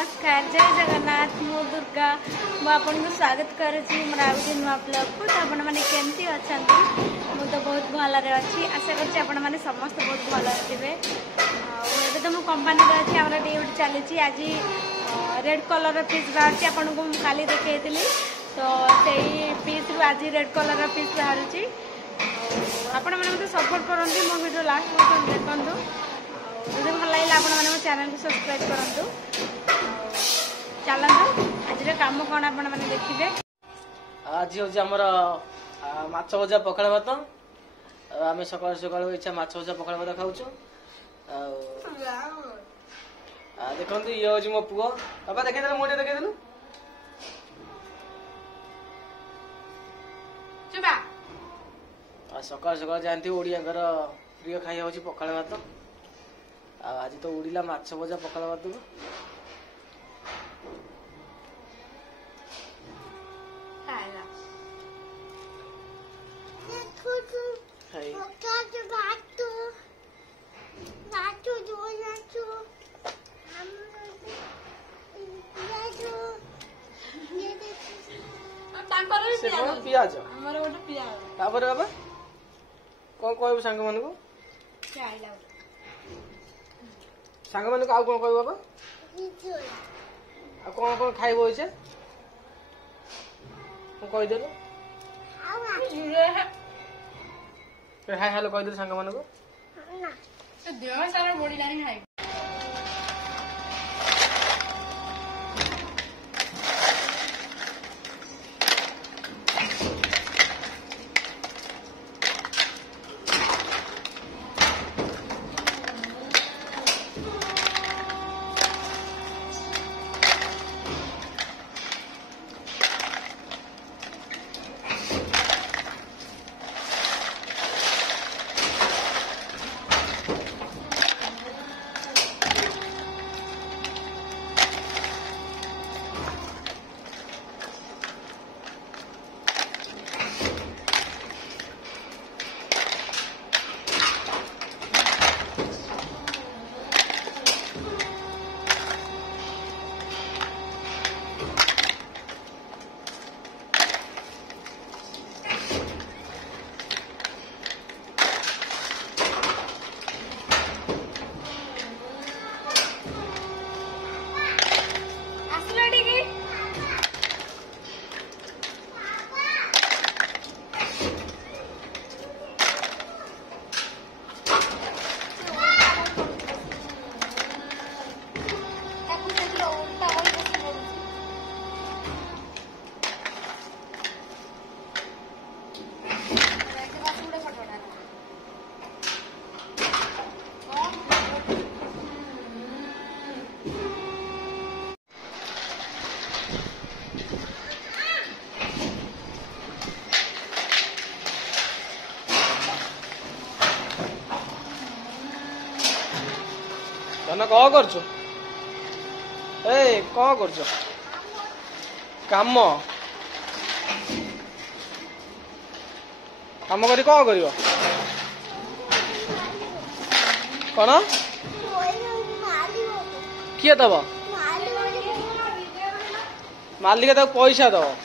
नमस्कार जय जगन्नाथ मु दुर्गा मुझे स्वागत करुँच मोर आउ गए नुआ ब्लॉग को। तो आपण मैंने केमती अच्छा मु तो बहुत भलरे अच्छी आशा कर समस्त बहुत भल थे। तो मुझे कंपानी अच्छी आम ड्यूटी चली आज रेड कलर पीस बाहर आपन को खाली देखी तो से पीस रू आज रेड कलर पीस बाहर आपण मैंने मतलब सपोर्ट करते मो वीडियो लास्ट पर्यंत देखूँ। जो भल लगे आप चैनल को सब्सक्राइब करूँ। चलतु आज कम कौन आप देखिए। आज हूँ आमर माछ भजा पखाड़ भात आम सकाल सकाल इच्छा माछ भजा पखाड़ भात खाऊ। देखो ये हूँ मो पुओ बाबा देखा मुझे देखा सकाल सकाल जानते ओडिया प्रिय खाई हूँ पखाड़ भात। आज तो उड़ीला माछ भजा पखाड़ भात पियाज बाबा कौन कह सांग मान को सांग मान को कौन कह बाबा कौन कौन खाइब इसे कहीदेलु हाय हेलो कहीदेलु सांग मान को देह सारा बढ़िलानी खाई। कौन कर कौन कर काम काम करी कौन कर कौन किए दब मालिक पैसा दब